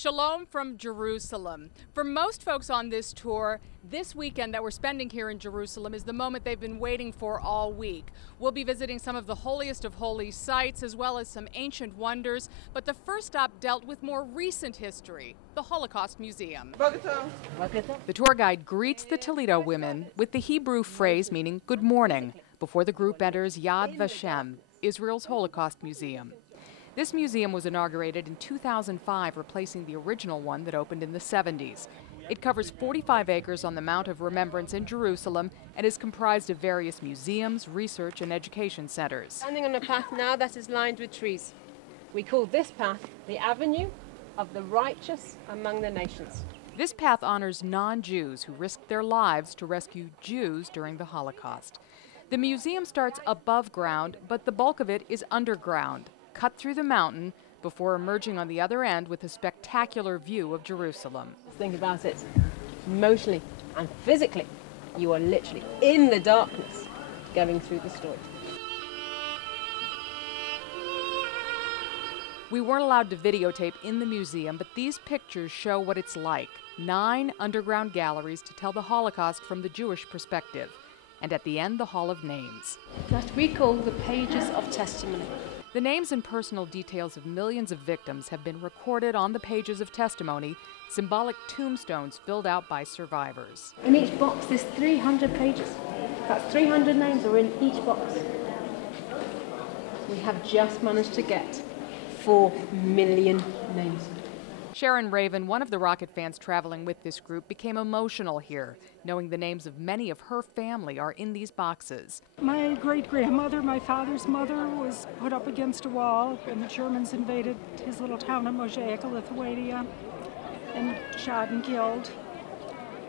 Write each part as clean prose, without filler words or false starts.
Shalom from Jerusalem. For most folks on this tour, this weekend that we're spending here in Jerusalem is the moment they've been waiting for all week. We'll be visiting some of the holiest of holy sites as well as some ancient wonders, but the first stop dealt with more recent history, the Holocaust Museum. The tour guide greets the Toledo women with the Hebrew phrase meaning good morning before the group enters Yad Vashem, Israel's Holocaust Museum. This museum was inaugurated in 2005, replacing the original one that opened in the 70s. It covers 45 acres on the Mount of Remembrance in Jerusalem and is comprised of various museums, research, and education centers. Standing on a path now that is lined with trees. We call this path the Avenue of the Righteous Among the Nations. This path honors non-Jews who risked their lives to rescue Jews during the Holocaust. The museum starts above ground, but the bulk of it is underground, cut through the mountain before emerging on the other end with a spectacular view of Jerusalem. Think about it. Emotionally and physically, you are literally in the darkness going through the story. We weren't allowed to videotape in the museum, but these pictures show what it's like. 9 underground galleries to tell the Holocaust from the Jewish perspective. And at the end, the Hall of Names. That we call the pages of testimony. The names and personal details of millions of victims have been recorded on the pages of testimony, symbolic tombstones filled out by survivors. In each box there's 300 pages. That's 300 names are in each box. We have just managed to get 4 million names. Sharon Raven, one of the Rocket fans traveling with this group, became emotional here, knowing the names of many of her family are in these boxes. My great-grandmother, my father's mother, was put up against a wall when the Germans invaded his little town of Hoshaya, Lithuania, and shot and killed.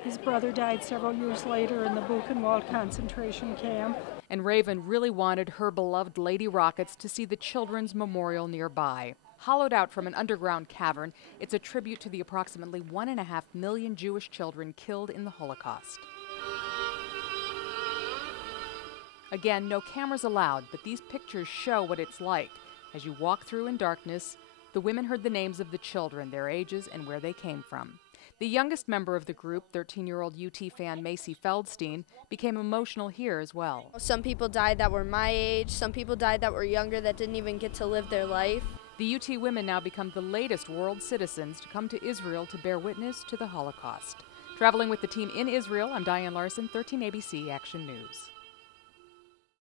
His brother died several years later in the Buchenwald concentration camp. And Raven really wanted her beloved Lady Rockets to see the Children's Memorial nearby. Hollowed out from an underground cavern, it's a tribute to the approximately 1.5 million Jewish children killed in the Holocaust. Again, no cameras allowed, but these pictures show what it's like. As you walk through in darkness, the women heard the names of the children, their ages, and where they came from. The youngest member of the group, 13-year-old UT fan Macy Feldstein, became emotional here as well. Some people died that were my age, some people died that were younger that didn't even get to live their life. The UT women now become the latest world citizens to come to Israel to bear witness to the Holocaust. Traveling with the team in Israel, I'm Diane Larson, 13 ABC Action News.